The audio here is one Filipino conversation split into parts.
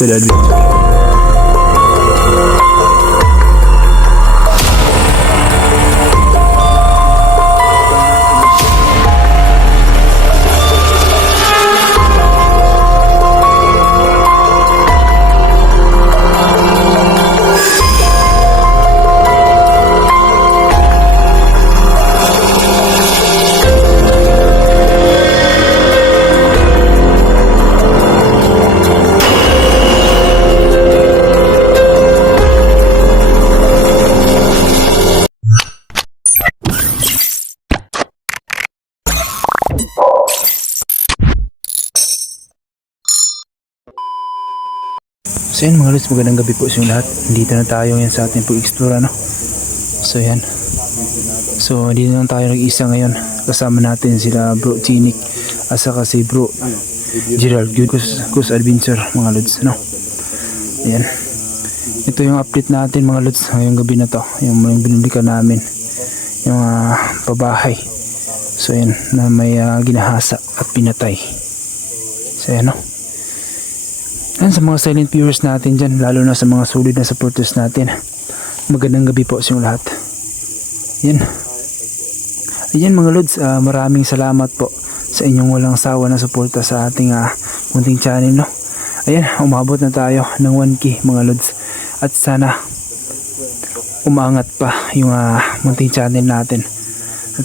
Good adventure. So yan mga lods, magandang gabi po sa inyo lahat. Dito na tayo ngayon sa ating pag-explore, no? So yan. So dito na tayo nag-isa ngayon. Kasama natin sila Bro Chinik at saka si Bro Gerald Good Kus Adventure mga lods, no? Ayan. Ito yung update natin mga lods ngayong gabi na to. Yung binilikan namin. Yung pabahay. So yan, na may ginahasa at pinatay. So yan, no? Yan sa mga silent viewers natin dyan, lalo na sa mga solid na supporters natin, magandang gabi po sa inyong lahat. Yan. Ayan mga lods, maraming salamat po sa inyong walang sawa na suporta sa ating munting channel, no? Ayan, umabot na tayo ng 1K mga lods. At sana umangat pa yung munting channel natin. At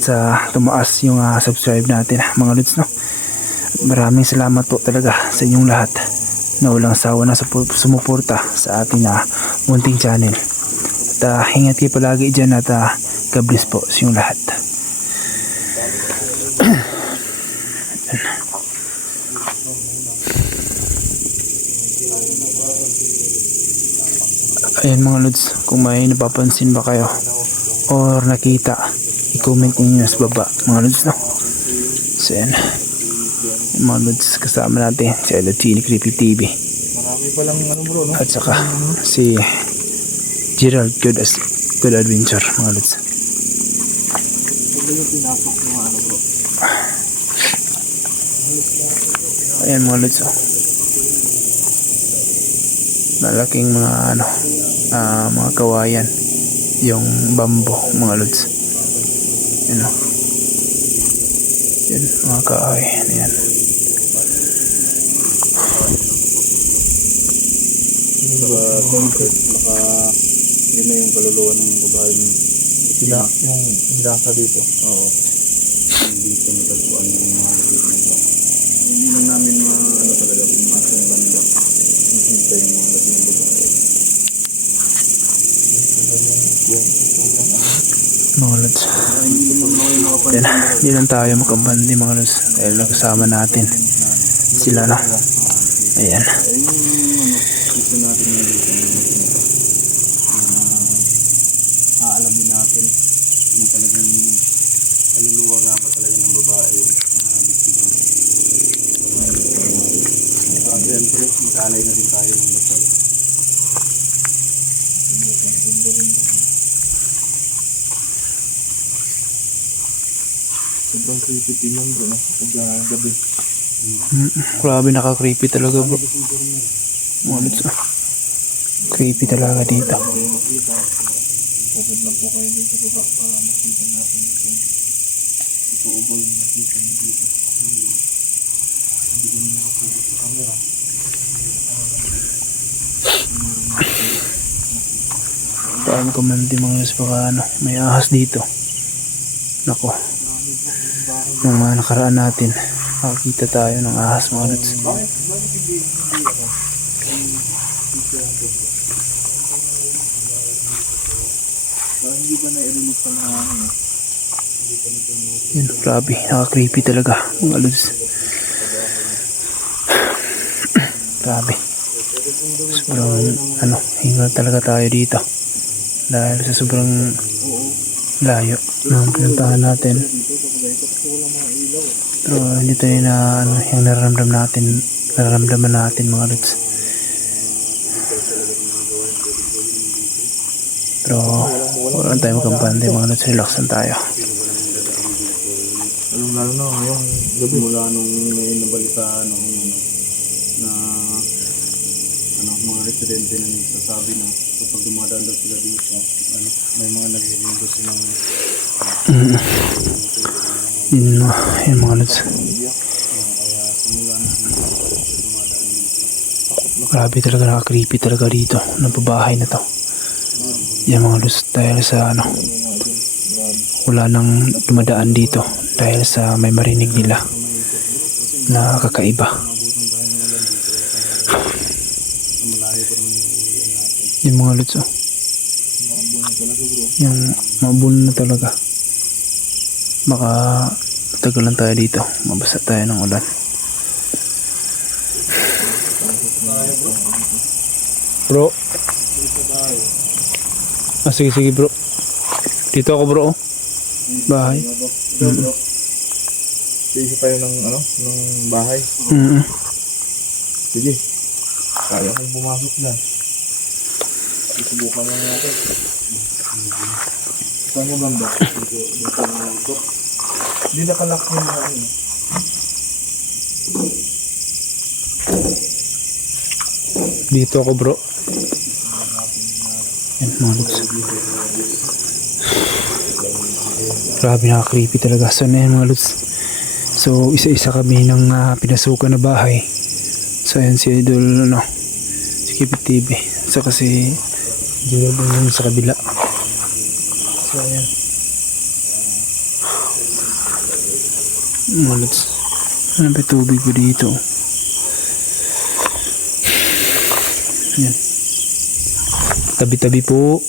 tumaas yung subscribe natin mga lods, no? At maraming salamat po talaga sa inyong lahat na walang sawa na sumuporta sa ating munting channel. At ingat kayo palagi dyan at God bless po sa inyong lahat. Ayan mga lods, kung may napapansin ba kayo or nakita, i-comment niyo sa baba mga lods, no? So yan, mga lods, kasama natin si Alachini Creepy TV at saka si Gerald Good Adventure mga lods. Ayan mga lods, malaking mga mga kawayan yung bambo mga lods. Yan o, yan mga kahoy. Yan. Baka yun na yung kaluluwa ng babaeng yung nilasa dito. Oo. Dito natagpuan yung mga labit na ito. Hindi lang namin talaga kung masang banda. Nakita yung mga labit ng babae. Mga lods, yan, hindi lang tayo makabandi mga lods dahil nakasama natin sila, no? Ayan. Gusto natin yung aalamin natin yung talagang kaluluwa nga ba talaga ng babae na biktima. At siyempre, mag-alay na din tayo ng babae. Sobrang creepy tingnan bro, no? Pag gabi. Grabe, naka-creepy talaga bro. Mga lods, creepy talaga dito. Pugad lang po kayo dito sa baba para makita natin kung ito ubol na nakita nyo dito. Hindi ko nyo makapagod sa camera. Paano kumandi mga lods, baka may ahas dito. Nako, nung mga nakaraan natin makakita tayo ng ahas mga lods. Hindi ba na-release pa na Yan, grabe, naka-creepy talaga mga lods. Grabe, sobrang hingal talaga tayo dito dahil sa sobrang layo ng pinuntahan natin. Pero hindi tayo na yung nararamdaman natin mga lods. Pero wala tayong kampante mga lods, relaxan tayo. Lalo na ngayong gabi mula nung may nabalita na mga residente na nagsasabi na kapag dumadaan daw sila dito, may mga nagre-reimburse silang Mm. Yun mga lods. kaya simula na dumadaan dito. Grabe talaga, nakaka-creepy talaga dito. Nababahay na to. Yan mga lods, dahil sa wala nang dumadaan dito. Dahil sa may marinig nila na kakaiba. Yung mga lods, oh. Yung mabuno na talaga. Baka tagal lang tayo dito. Mabasa tayo ng ulan. Bro. Sige sige bro. Dito ako bro. Oh. Bahay. Isa tayo ng ng bahay. Sige. Kaya kong pumasok dyan. Susubukan lang natin. Saan mo banda? Dito. Hindi nakalak mo na Dito ako bro. Yan mga lods. Grabe, nakaka-creepy talaga. So na yan mga lods. So isa-isa kami ng pinasukan na bahay. So ayan si Idol si Kipit TV. So kasi dito din sa kabila. So ayan. Mga lods. Ano ba tubig ko dito? Yan. Tabi-tabi po.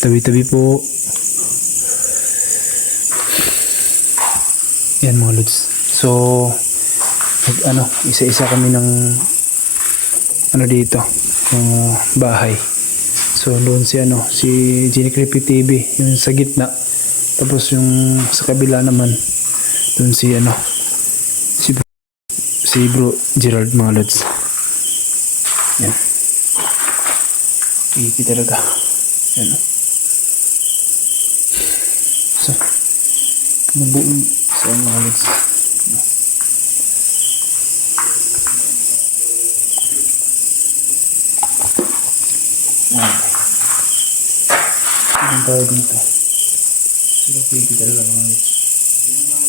Tabi-tabi po. Yan mga lods. So isa-isa kami ng dito ng bahay. So doon si si Genie Creepy TV yung sa gitna. Tapos yung sa kabila naman doon si Bro Gerald mga lods. Yan. Creepy talaga. Yan. So mabuong sa mga lods. Yan tayo dito. So creepy talaga mga lods.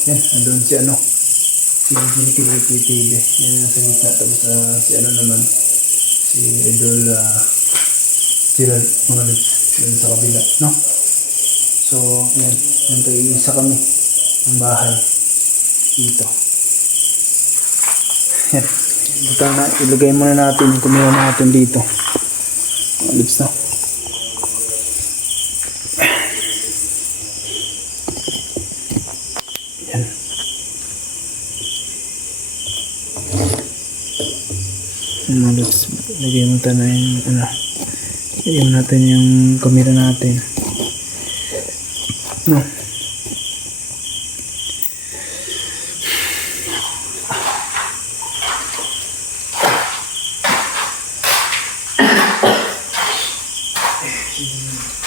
Yan, andun si Genie Creepy TV. Yan yung nasa gitna. Tapos si naman si Idol Gerald mga lods. Yan sa kabila, no? So yan, yung tayo isa kami ng bahay dito. Yan, ilagay muna natin yung kumira natin dito mga lods, no? Yan. Yan mga lods, ilagay mo tayo na yung ilagay mo natin yung kamera natin, no?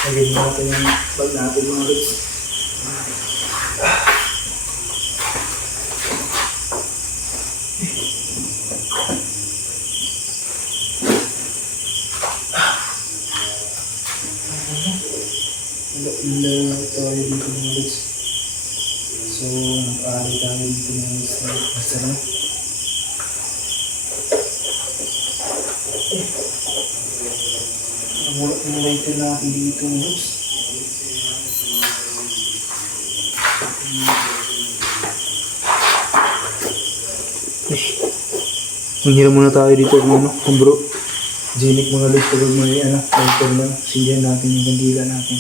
Lagay mo natin yung bag natin mga lods. Wala tayo dito mga lods. So nag-aari tayo dito mga lods na masarap. Namulak yung lighter natin dito mga lods. Manghira muna tayo dito kung bro Genie mga lods. Pag may lighter na sindihan natin yung kandila natin.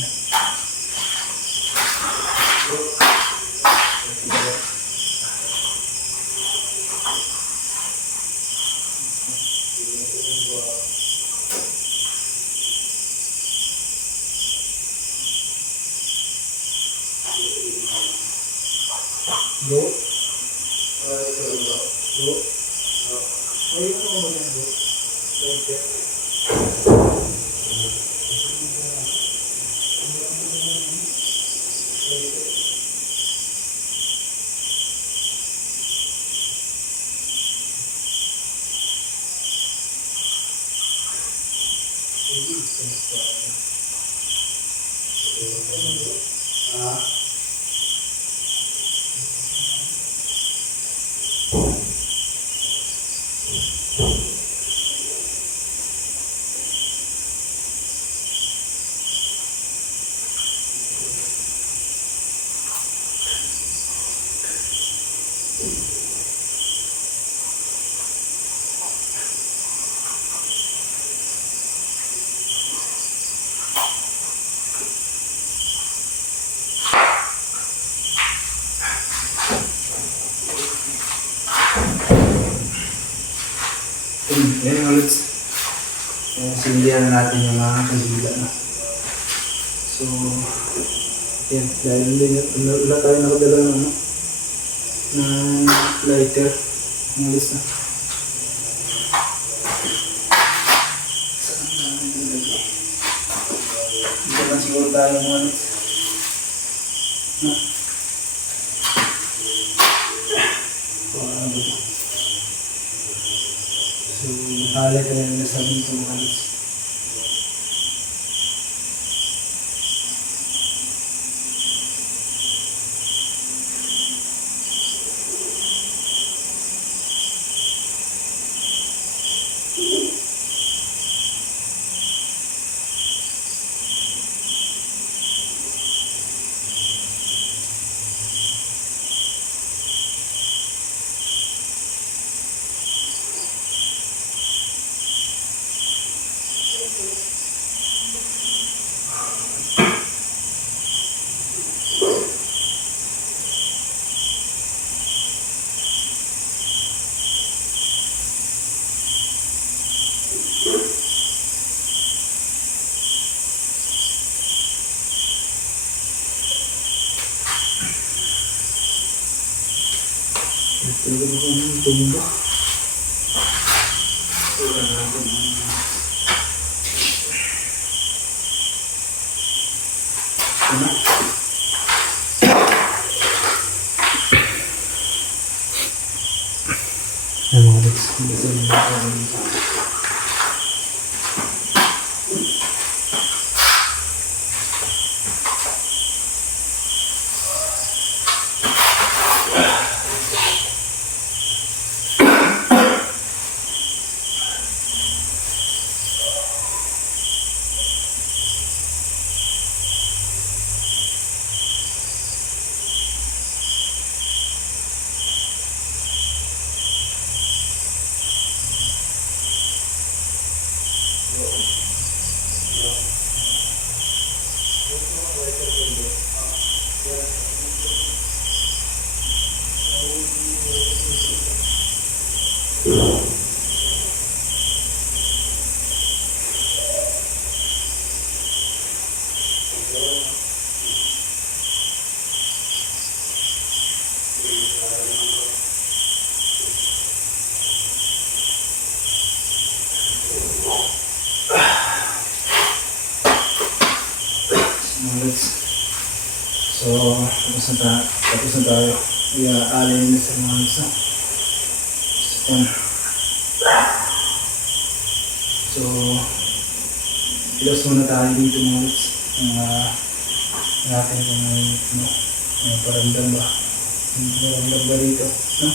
Bro? Bro? Ayun mo ba yan bro? Yan mga lods. Sindihan na natin yung mga kandila. No? So, yan. Dahil wala tayo nakadala ng, ano, ng lighter. Mga lods na. Saan namin nilagay? Dito lang siguro tayo mga lods. No? So, highlight na yung nasa dito mga lods. Talaga ba kung tumba? Ay mga lods, hindi sa mga So, tapos na tayo. Alin na sa mga isa. So, ilos muna tayo dito mga lods. Natin kung may paramdam ba. May paramdam ba dito? No?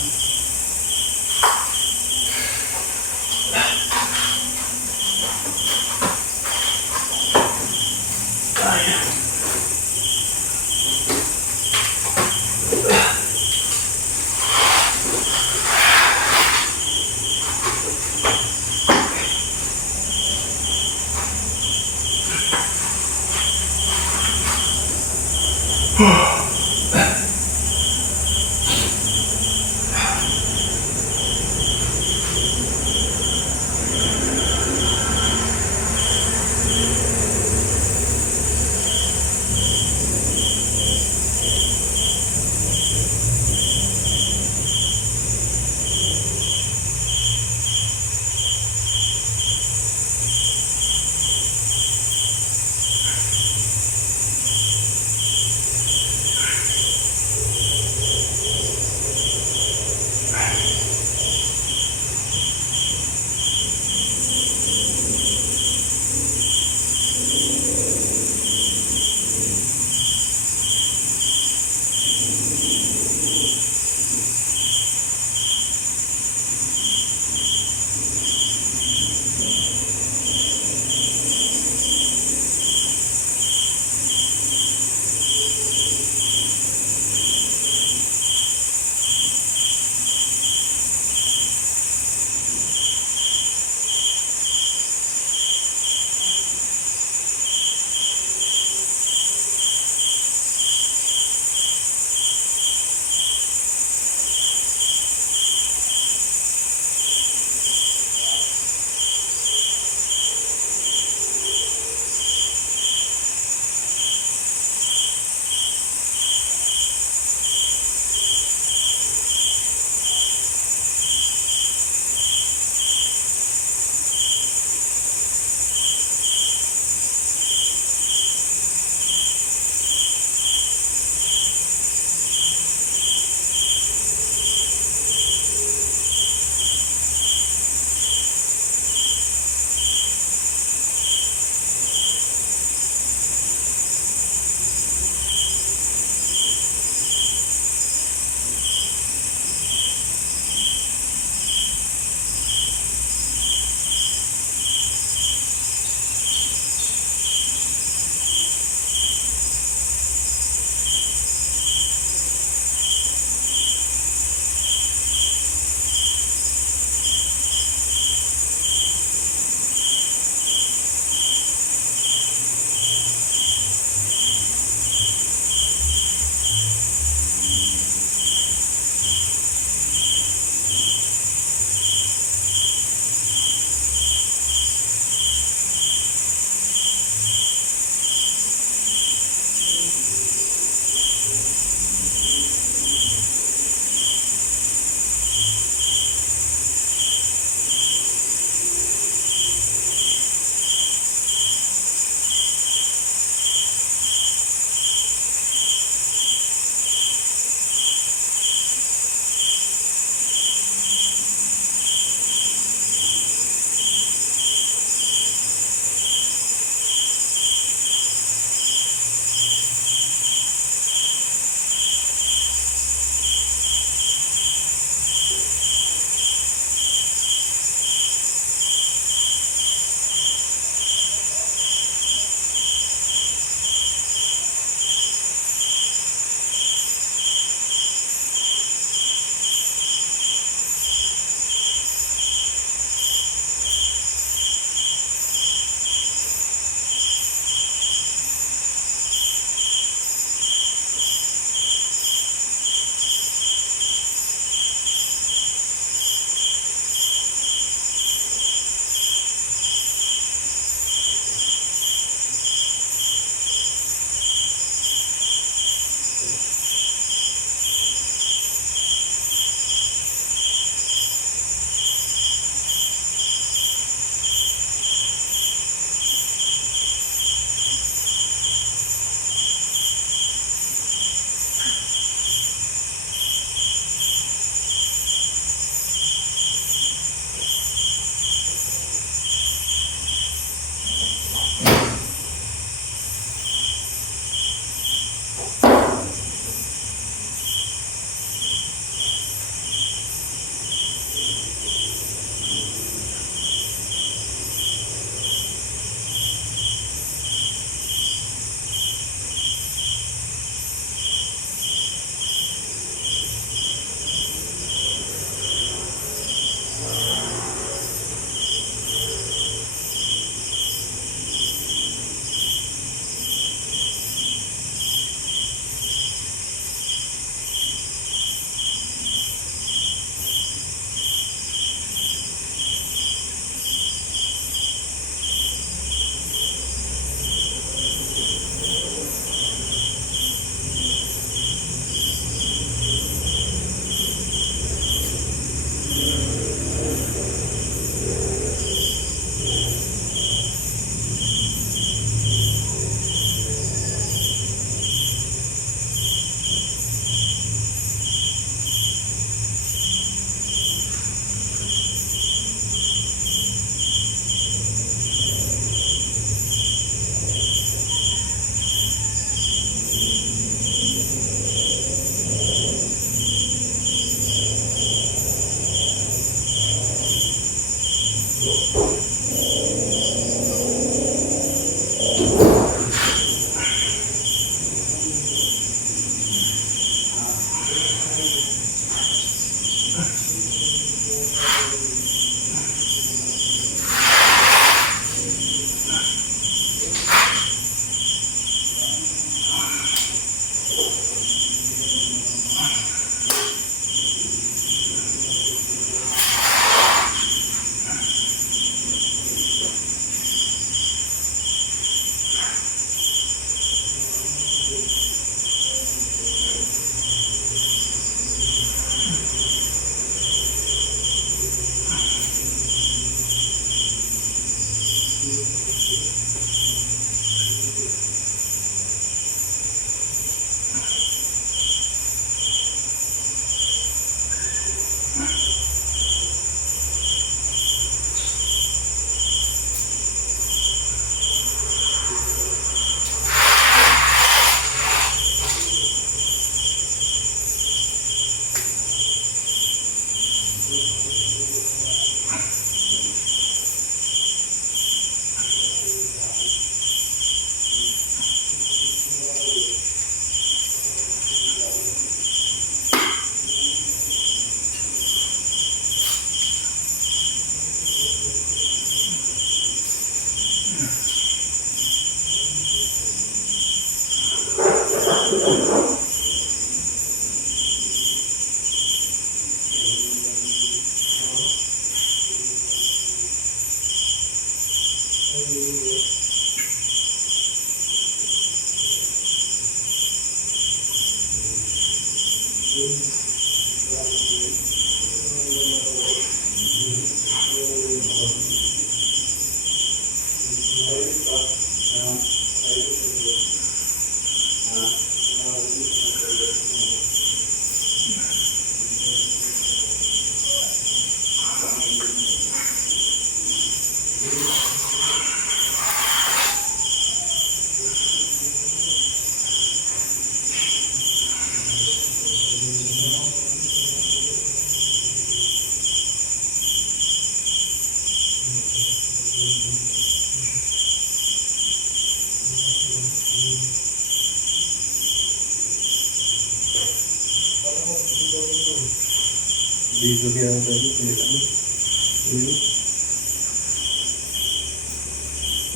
Dito kaya tayo, kaya ano?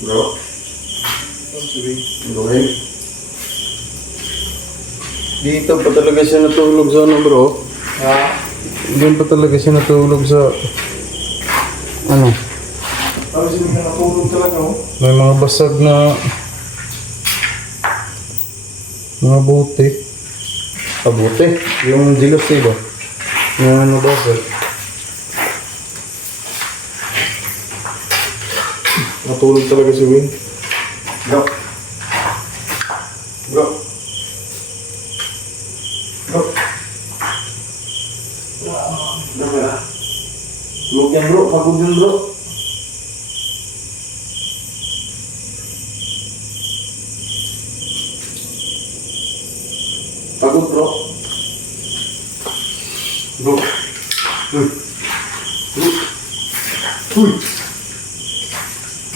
Bro? Okay. Dito pa talaga siya natulog sa ano bro? Ha? Diyan pa talaga siya natulog sa... Ano? Tapos hindi ka natulog talaga oh? May mga basag na... mga bote. Bote? Yung dilos diba? Na ano ba sir? Natulog talaga si Win. Bro. Bro. Bro. Tulog yan bro, pagod yun bro. Pagod bro. Bro. Uy. Uy. Uy.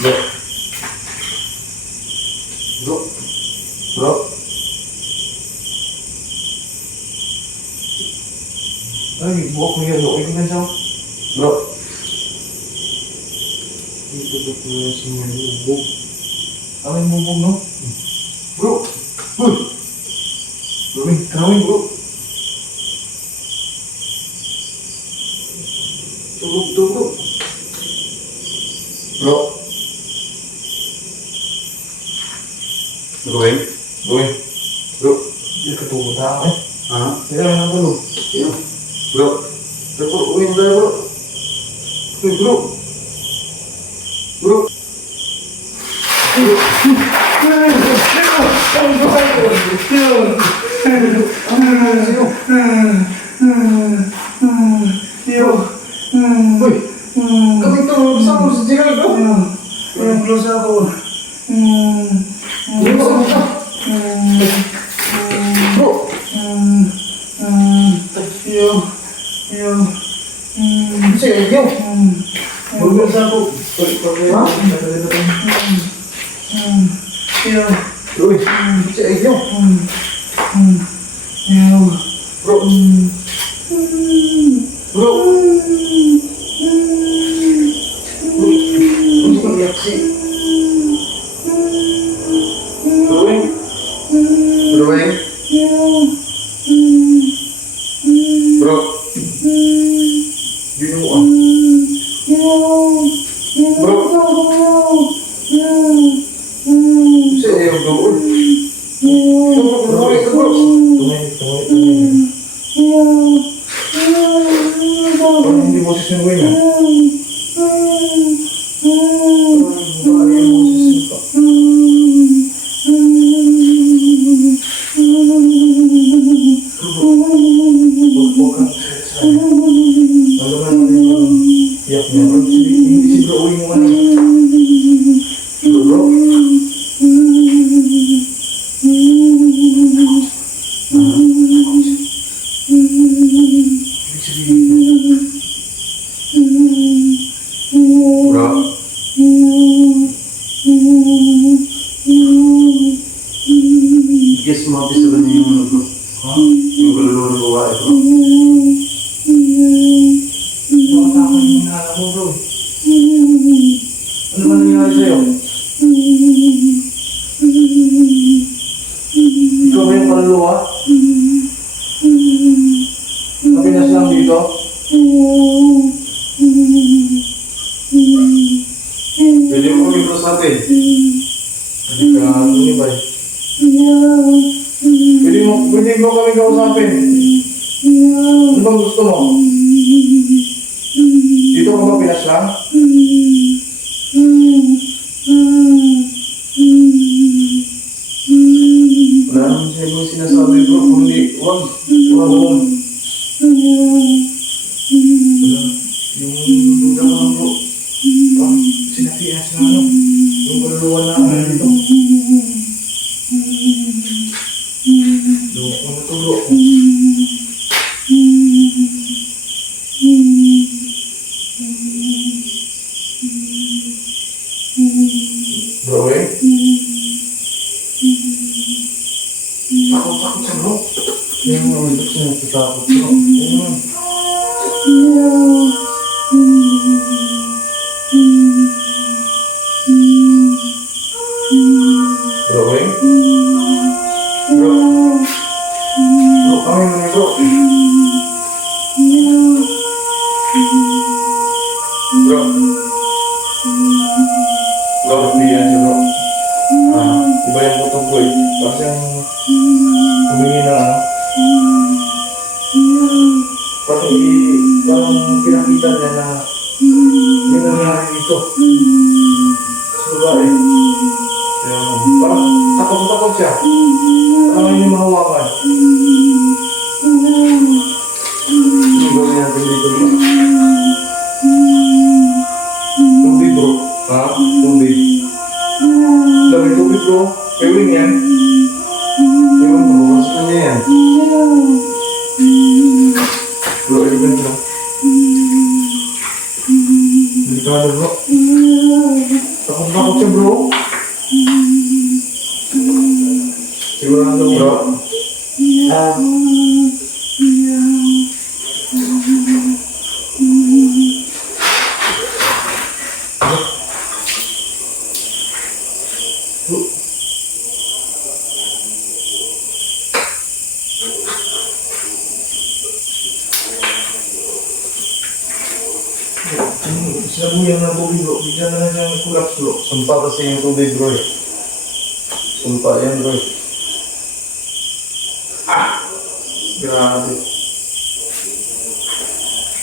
Bro. Bro. Bro. Ay, buhok mo yan. Okay na siya. Bro. Dito ba po yan sa mga bubog? Ano yung bubog, no? Bro. Uy. Kawin bro. Tulog. Bro. Bro. Bro. Hindi ka tulog na ako eh. Ha? Kaya lang natulog. Bro. Bro. Uwi na tayo bro. Uy bro. Bro. Uy, kami ito, saan mo sa Gerald ko? Close ako. Bro! Sige, yo. Close ako. na po. Ha? Uy, si Ayo. Bro. Bro. Hindi ko iyak si... Bro. Bro. Bro. Yun mo ah. Bro. Si Ayo doon. Bro. Parang hindi boses yung buhay niya. Parang yung boses yung pa. Huwag kang sasaya. Alam mo naman yung iyak niya. Hindi si bro yung ano. Bro. Bro. Guess mabis na ba niya yung ano bro? Ha? Yung kaluluwa ng babae bro? Nakatakan yung nala mo bro. Ano ba nangyari sa'yo? Ikaw ba yung kaluluwa? Napinas lang dito? Pwede mo kami bro sa atin? Hindi ka tumibay. Pwede mo kami kausapin. Ano bang gusto mo? Dito ka ba pinas lang? Wala naman siya ibang sinasabi bro. Kundi, wag. Wag. Yung duda ka lang bro. Sinapihan sila ano. Yung kaluluwa na ano dito. Yung ano to bro. Bro eh. Takot siya bro. Yung mga siya nagtatakot bro. Bro eh. Bro. Bro kami na bro. Bro. Bro, biyan siya bro. Iba yung butong ko eh. Kasi yung humingi na ano. Parang pinakita niya na may nangyari dito. Sa babae. Parang takot siya. Parang hindi mahawakan. Ano gawin natin dito bro? Tubig bro. Ha? Tubig. Dami tubig bro. Kewing yan. Kewing mo. Masukan niya yan. Bro, elegant bro. Delikado bro. Takot siya bro. Sigurado bro. Sinabuyang ng tubig bro. Bigyan na lang siyang collapse bro. Sumpa kasi yung tubig bro eh. Sumpa yan bro. Grabe.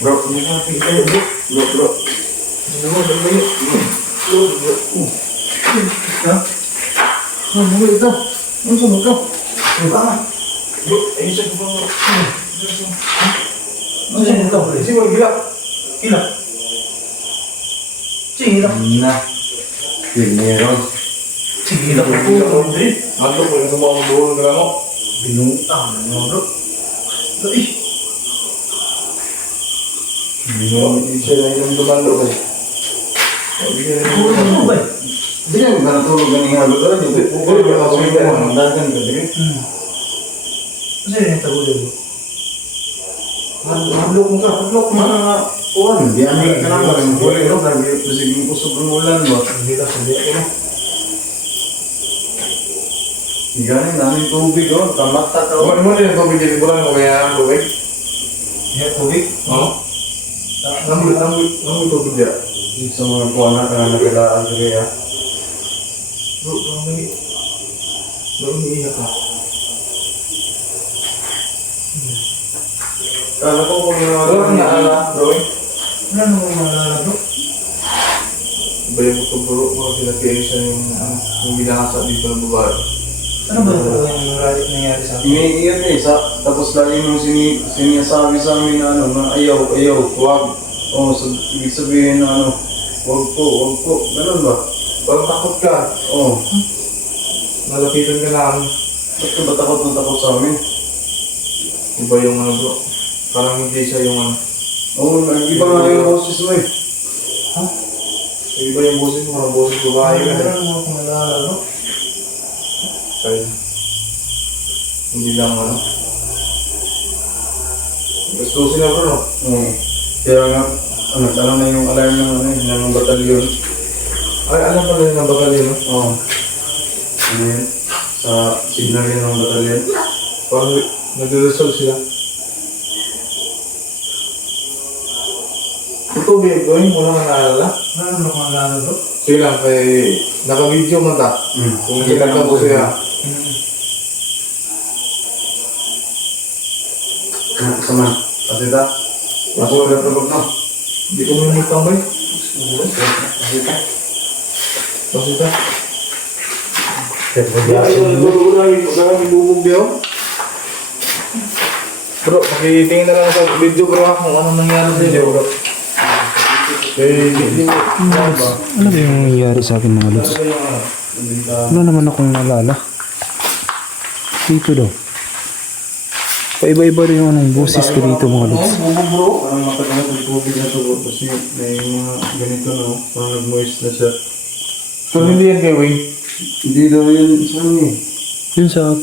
Bro, hindi natin kayo bro. Bro. Bro. Ha? Ano ito? Ano sa mga? Bro, ayun siya ko bro. Ano siya ito? Sige mo, gila. Sige na. Meron. Sige na po. Ano po yung sumama mo doon na mo? Binutang na bro. Binutang siya na yung dumalo eh. Hindi na yung natulog ng ihalo doon. Yung dagan ka din. Kasi yung tagulo mo. Maglok mo ka. Maglok mo ka. Kuhan. Di ano ka naman. Huli no. Kasi yung kusog ng ulan ba? Hindi ka sabi ako na. Galing namin tubig oh. Tamata ka. Kumain mo din ang tubig dito. Kurang mo kaya ang tubig. Yan, tubig. Oo. Namoy tubig dyan. Sa mga kuha na ka na nagalaan ka kaya. Bro, umiiyak ka. Kala ko kung Wala kang naalala, bro. Ano naman yung naalala, bro? Iba yung kutuburo ko sila Kensa yung binasa dito ng babae. Ano ba yung nangyari sa akin? iniiyak eh. Tapos lagi mong sinasabi sa amin na ano, na ayaw, huwag. Oo, ibig sabihin na ano, huwag po. Ganun ba? Parang takot ka. Oo. Nalapitan ka namin. Ba't ka ba takot sa amin? Iba yung ano, bro. Parang hindi siya yung ano. Oo, nag-iba nga yung boses mo eh. Iba yung boses mo, parang boses babae ka. Ano naman kung naalala, bro? Kaya, hindi lang ano. Gusto na bro, no? Oo. Kaya nga, nagtanong na yung alarm ng batalyon. Ay, alam pala yun ang batalyon, no? Oo. Ano yun? Sa signal yun ng batalyon. Parang nagre-resolve sila. Ito, babe, going, wala nga naalala. Ano naman kung naalala, bro? Sige lang, kay naka-video man ta. Kung kinagkan ko siya. Sama. Kasi ta? Ako ulit tulog na. Hindi ko may tambay. Kasi ta. Bro, pakitingin na lang sa video bro ha, kung anong nangyari sa video bro. Hindi mo, ba? Ano ba yung nangyayari sa akin mga lods? Wala naman akong naalala. Dito daw. Paiba-iba rin yung anong boses ko dito mga lods. Bro, parang matagal ng tubig na tubo kasi may mga ganito no, parang nag-moist na siya. So hindi yan kay Wing? Hindi daw yun, saan eh? Yun sa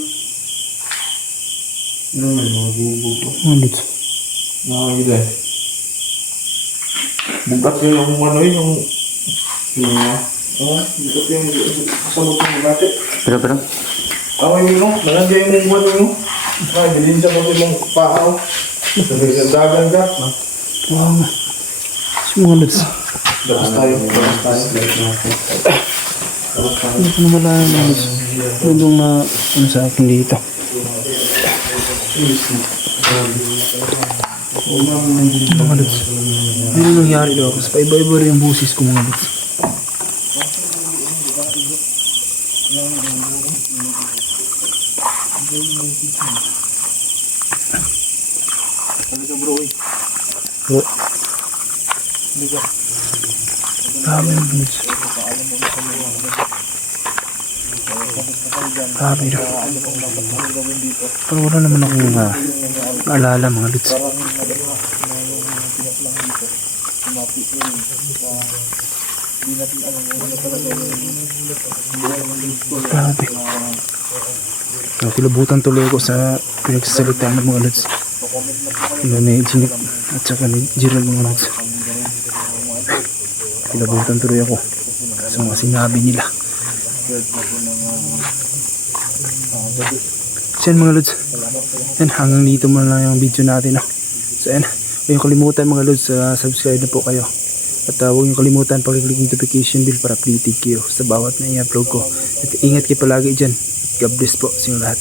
Ano may mga bubog ko. mga lods. Nakakita eh. Bugat yun yung ano yun, yung... Bukat yung kasamot ng bate. Pero. Away mo, nandiyan yung buwan mo. Ay, bilhin siya mo yung paaw. Sabi sa dagan ka. Wow nga. So mga lods. Labas tayo. Hindi ko na malala mga lods. Tulong na ano sa akin dito. Mga lods. Ano nangyari daw? Kasi paiba-iba rin yung boses ko mga lods. Bro. Dami ng lods. Dami daw. Pero wala naman akong naalala mga lods. Grabe. Kilabutan tuloy ako sa pinagsasalita ng mga lods. Ano ni Jinik at saka ni Gerald mga lods. Kilabutan tuloy ako sa mga sinabi nila. So yan mga lods. Yan, hanggang dito muna lang yung video natin. No? So yan, huwag niyong kalimutan mga lods, subscribe na po kayo. At huwag niyong kalimutan pag-click notification bell para updated kayo sa bawat na i-upload ko. At ingat kayo palagi dyan. God bless po sa inyo lahat.